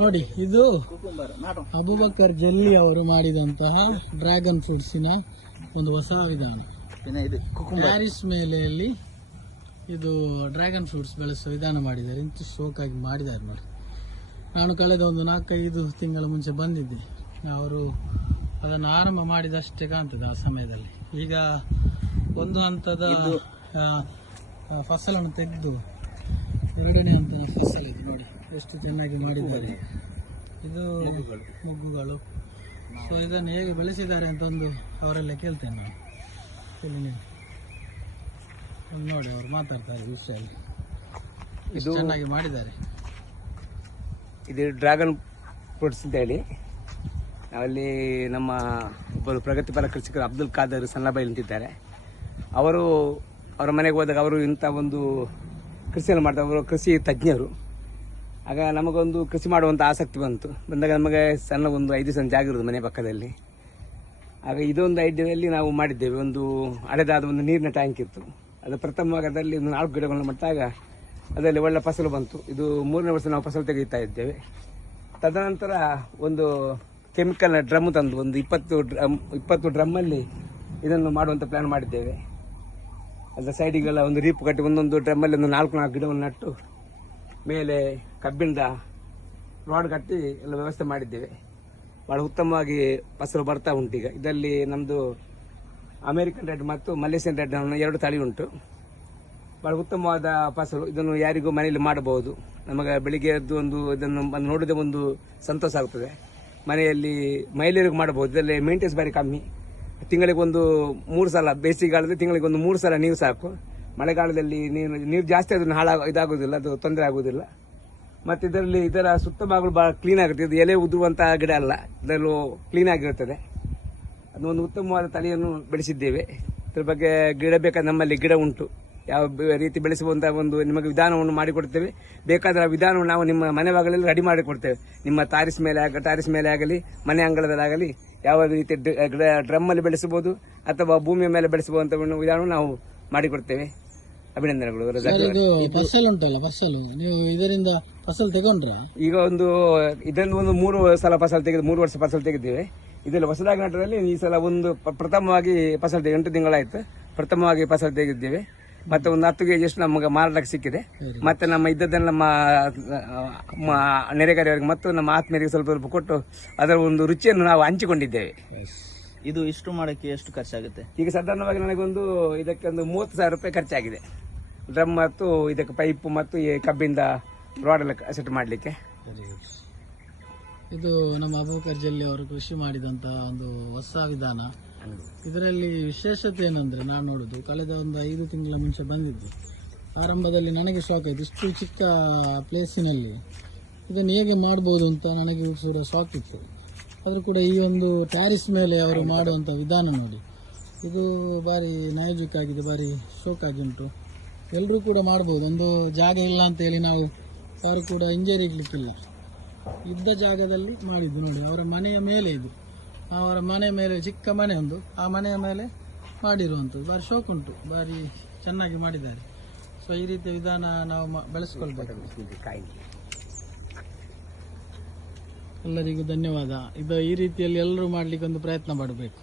ನೋಡಿ, ಇದು ಅಬೂಬಕರ್ ಜಲ್ಲಿ ಅವರು ಮಾಡಿದಂತಹ ಡ್ರ್ಯಾಗನ್ ಫ್ರೂಟ್ಸಿನ ಒಂದು ಹೊಸ ವಿಧಾನ. ಪ್ಯಾರಿಸ್ ಮೇಲೆಯಲ್ಲಿ ಇದು ಡ್ರ್ಯಾಗನ್ ಫ್ರೂಟ್ಸ್ ಬೆಳೆಸುವ ವಿಧಾನ ಮಾಡಿದ್ದಾರೆ. ಇಂತು ಶೋಕಾಗಿ ಮಾಡಿದ್ದಾರೆ ನೋಡಿ. ನಾನು ಕಳೆದ ಒಂದು 4-5 ತಿಂಗಳ ಮುಂಚೆ ಬಂದಿದ್ದೆ. ಅವರು ಅದನ್ನು ಆರಂಭ ಮಾಡಿದಷ್ಟೇ ಕಾಣ್ತದೆ ಆ ಸಮಯದಲ್ಲಿ. ಈಗ ಒಂದು ಹಂತದ ಫಸಲನ್ನು ತೆಗೆದು ಎರಡನೇ ಹಂತದ ಫಸಲು ಇದು ನೋಡಿ ಎಷ್ಟು ಚೆನ್ನಾಗಿ ಮಾಡಿದ್ದಾರೆ. ಇದು ಮೊಗ್ಗುಗಳು. ಸೊ ಇದನ್ನು ಹೇಗೆ ಬೆಳೆಸಿದ್ದಾರೆ ಅಂತ ಒಂದು ಅವರೆಲ್ಲ ಕೇಳ್ತೇನೆ ನಾನು. ಇಲ್ಲಿ ನೋಡಿ, ಅವರು ಮಾತಾಡ್ತಾರೆ ವಿಷಯಲ್ಲಿ ಎಷ್ಟು ಚೆನ್ನಾಗಿ ಮಾಡಿದ್ದಾರೆ. ಇದು ಡ್ರ್ಯಾಗನ್ ಫ್ರೂಟ್ಸ್ ಅಂತ ಹೇಳಿ ನಾವಲ್ಲಿ ನಮ್ಮ ಒಬ್ಬರು ಪ್ರಗತಿಪರ ಕೃಷಿಕರು ಅಬ್ದುಲ್ ಖಾದರ್ ಸನ್ನಬೈಲ್ ಅಂತಿದ್ದಾರೆ. ಅವರ ಮನೆಗೆ ಹೋದಾಗ ಅವರು ಇಂಥ ಒಂದು ಕೃಷಿಯನ್ನು ಮಾಡ್ತಾರೆ. ಅವರು ಕೃಷಿ ತಜ್ಞರು. ಆಗ ನಮಗೊಂದು ಕೃಷಿ ಮಾಡುವಂಥ ಆಸಕ್ತಿ ಬಂದಾಗ ನಮಗೆ ಸಣ್ಣ ಒಂದು 5 ಸೆಂಟ್ ಜಾಗ ಇರೋದು ಮನೆ ಪಕ್ಕದಲ್ಲಿ. ಆಗ ಇದೊಂದು ಐಡಿಯಾದಲ್ಲಿ ನಾವು ಮಾಡಿದ್ದೇವೆ. ಒಂದು ಹಳೆದಾದ ಒಂದು ನೀರಿನ ಟ್ಯಾಂಕ್ ಇತ್ತು. ಅದು ಪ್ರಥಮವಾಗಿ ಅದರಲ್ಲಿ ಒಂದು 4 ಗಿಡಗಳನ್ನು ಮಾಡಿದಾಗ ಅದರಲ್ಲಿ ಒಳ್ಳೆ ಫಸಲು ಬಂತು. ಇದು 3ನೇ ವರ್ಷ ನಾವು ಫಸಲು ತೆಗೆಯುತ್ತಾ ಇದ್ದೇವೆ. ತದನಂತರ ಒಂದು ಕೆಮಿಕಲ್ ಡ್ರಮ್ ತಂದು ಒಂದು 20 ಡ್ರಮ್ಮಲ್ಲಿ ಇದನ್ನು ಮಾಡುವಂಥ ಪ್ಲ್ಯಾನ್ ಮಾಡಿದ್ದೇವೆ. ಅದರ ಸೈಡಿಗೆಲ್ಲ ಒಂದು ರೀಪು ಕಟ್ಟಿ ಒಂದೊಂದು ಡ್ರಮ್ಮಲ್ಲಿ ಒಂದು 4 ಗಿಡವನ್ನು ನಟ್ಟು ಮೇಲೆ ಕಬ್ಬಿಣದ ರಾಡ್ ಕಟ್ಟಿ ಎಲ್ಲ ವ್ಯವಸ್ಥೆ ಮಾಡಿದ್ದೇವೆ. ಭಾಳ ಉತ್ತಮವಾಗಿ ಫಸಲು ಬರ್ತಾ ಉಂಟು. ಈಗ ಇದರಲ್ಲಿ ನಮ್ಮದು ಅಮೇರಿಕನ್ ರೆಡ್ ಮತ್ತು ಮಲೇಷಿಯನ್ ರೆಡ್ ಅನ್ನೋ 2 ತಳಿ ಉಂಟು. ಭಾಳ ಉತ್ತಮವಾದ ಫಸಲು. ಇದನ್ನು ಯಾರಿಗೂ ಮನೆಯಲ್ಲಿ ಮಾಡಬಹುದು. ನಮಗೆ ಬೆಳಿಗ್ಗೆ ಎದ್ದು ಇದನ್ನು ನೋಡಿದ ಒಂದು ಸಂತೋಷ ಆಗ್ತದೆ. ಮನೆಯಲ್ಲಿ ಮಹಿಳೆಯರಿಗೆ ಮಾಡಬಹುದು. ಇದರಲ್ಲಿ ಮೇಂಟೆನ್ಸ್ ಬಾರಿ ಕಮ್ಮಿ. ತಿಂಗಳಿಗೆ ಒಂದು 3 ಸಲ, ಬೇಸಿಗೆಗಾಲದಲ್ಲಿ ತಿಂಗಳಿಗೆ ಒಂದು 3 ಸಲ ನೀರು ಸಾಕು. ಮಳೆಗಾಲದಲ್ಲಿ ನೀರು ಜಾಸ್ತಿ ಅದನ್ನು ಇದಾಗೋದಿಲ್ಲ, ಅದು ತೊಂದರೆ ಆಗೋದಿಲ್ಲ. ಮತ್ತು ಇದರ ಸುತ್ತಭಾಗಗಳು ಭಾಳ ಕ್ಲೀನ್ ಆಗುತ್ತೆ. ಇದು ಎಲೆ ಉದುರುವಂಥ ಗಿಡ ಅಲ್ಲ, ಇದರಲ್ಲೂ ಕ್ಲೀನ್ ಆಗಿರುತ್ತದೆ. ಅದೊಂದು ಉತ್ತಮವಾದ ತಳಿಯನ್ನು ಬೆಳೆಸಿದ್ದೇವೆ. ಇದ್ರ ಬಗ್ಗೆ ಗಿಡ ಬೇಕಾದ ನಮ್ಮಲ್ಲಿ ಗಿಡ ಉಂಟು. ಯಾವ ರೀತಿ ಬೆಳೆಸುವಂಥ ಒಂದು ನಿಮಗೆ ವಿಧಾನವನ್ನು ಮಾಡಿಕೊಡ್ತೇವೆ. ಬೇಕಾದ ವಿಧಾನವನ್ನು ನಾವು ನಿಮ್ಮ ಮನೆ ಭಾಗದಲ್ಲಿ ರೆಡಿ ಮಾಡಿಕೊಡ್ತೇವೆ. ನಿಮ್ಮ ಟಾರಿಸ್ ಮೇಲೆ ಆಗಲಿ ಮನೆ ಅಂಗಳದಲ್ಲಾಗಲಿ ಯಾವ ರೀತಿ ಡ್ರಮ್ಮಲ್ಲಿ ಬೆಳೆಸಬಹುದು ಅಥವಾ ಭೂಮಿಯ ಮೇಲೆ ಬೆಳೆಸಬಹುದಂತ ವಿಧಾನವನ್ನು ನಾವು ಮಾಡಿಕೊಡ್ತೇವೆ. ಅಭಿನಂದನೆಗಳು. ಫಸಲು ಉಂಟಲ್ಲ, ಫಸಲು ನೀವು ಇದರಿಂದ ಫಸಲು ತಗೊಂಡ್ರ? ಈಗ ಇದನ್ನು ಒಂದು 3 ಸಲ ಫಸಲು ತೆಗೆದು 3 ವರ್ಷ ಫಸಲು ತೆಗೆದಿದ್ದೇವೆ. ಇದರಲ್ಲಿ ಹೊಸದಾಗಿ ನಟರಲ್ಲಿ ಈ ಸಲ ಒಂದು ಪ್ರಥಮವಾಗಿ ಫಸಲು 8 ತಿಂಗಳಾಯ್ತು. ಪ್ರಥಮವಾಗಿ ಫಸಲು ತೆಗೆದಿದ್ದೇವೆ. ಮತ್ತೆ ಒಂದು 10 ಕೆಜಿ ಅಷ್ಟು ನಮಗೆ ಮಾರಾಟಕ್ಕೆ ಸಿಕ್ಕಿದೆ. ಮತ್ತೆ ನಮ್ಮ ಇದ್ದದ್ದನ್ನು ನಮ್ಮ ನೆರೆಗಾರಿಯವರಿಗೆ ಮತ್ತು ನಮ್ಮ ಆತ್ಮೀಯರಿಗೆ ಸ್ವಲ್ಪ ಕೊಟ್ಟು ಅದರ ಒಂದು ರುಚಿಯನ್ನು ನಾವು ಹಂಚಿಕೊಂಡಿದ್ದೇವೆ. ಇದು ಇಷ್ಟು ಮಾಡಕ್ಕೆ ಎಷ್ಟು ಖರ್ಚಾಗುತ್ತೆ? ಈಗ ಸಾಧಾರಣವಾಗಿ ಇದಕ್ಕೆ ಒಂದು 30,000 ರೂಪಾಯಿ ಖರ್ಚಾಗಿದೆ. ಡ್ರಮ್ ಮತ್ತು ಇದಕ್ಕೆ ಪೈಪ್ ಮತ್ತು ಈ ಕಬ್ಬಿಂದ ರಾಡ್ ಎಲ್ಲ ಸೆಟ್ ಮಾಡಲಿಕ್ಕೆ. ಇದು ನಮ್ಮ ಅಬೂಬಕರ್ ಜಲ್ಲಿ ಅವರು ಕೃಷಿ ಮಾಡಿದಂತಹ ಒಂದು ಹೊಸ ವಿಧಾನ. ಇದರಲ್ಲಿ ವಿಶೇಷತೆ ಏನಂದ್ರೆ, ನಾನು ನೋಡುದು ಕಳೆದ ಒಂದು 5 ತಿಂಗಳ ಮುಂಚೆ ಬಂದಿದ್ದು. ಆರಂಭದಲ್ಲಿ ನನಗೆ ಶಾಕ್ ಆಯಿತು. ಇಷ್ಟು ಚಿಕ್ಕ ಪ್ಲೇಸಿನಲ್ಲಿ ಇದನ್ನು ಹೇಗೆ ಮಾಡ್ಬೋದು ಅಂತ ನನಗೆ ಕೂಡ ಶಾಕ್ ಇತ್ತು. ಆದರೂ ಕೂಡ ಈ ಒಂದು ಟ್ಯಾರಿಸ್ ಮೇಲೆ ಅವರು ಮಾಡುವಂಥ ವಿಧಾನ ನೋಡಿ, ಇದು ಭಾರಿ ನೈಜುಕ್ ಆಗಿದೆ, ಭಾರಿ ಶೋಕಾಗಿ ಉಂಟು. ಎಲ್ಲರೂ ಕೂಡ ಮಾಡ್ಬೋದು. ಒಂದು ಜಾಗ ಇಲ್ಲ ಅಂತೇಳಿ ನಾವು ಯಾರು ಕೂಡ ಇಂಜರಿ ಇಡ್ಲಿಕ್ಕಿಲ್ಲ. ಇದ್ದ ಜಾಗದಲ್ಲಿ ಮಾಡಿದ್ದು ನೋಡಿ. ಅವರ ಮನೆಯ ಮೇಲೆ ಇದು, ಅವರ ಮನೆ ಮೇಲೆ ಚಿಕ್ಕ ಮನೆ ಒಂದು, ಆ ಮನೆಯ ಮೇಲೆ ಮಾಡಿರುವಂಥದ್ದು. ಭಾರಿ ಶೋಕ್ ಉಂಟು, ಭಾರಿ ಚೆನ್ನಾಗಿ ಮಾಡಿದ್ದಾರೆ. ಸೊ ಈ ರೀತಿಯ ವಿಧಾನ ನಾವು ಬೆಳೆಸ್ಕೊಳ್ಬೇಕು. ಎಲ್ಲರಿಗೂ ಧನ್ಯವಾದ. ಈ ರೀತಿಯಲ್ಲಿ ಎಲ್ಲರೂ ಮಾಡಲಿಕ್ಕೆ ಒಂದು ಪ್ರಯತ್ನ ಮಾಡಬೇಕು.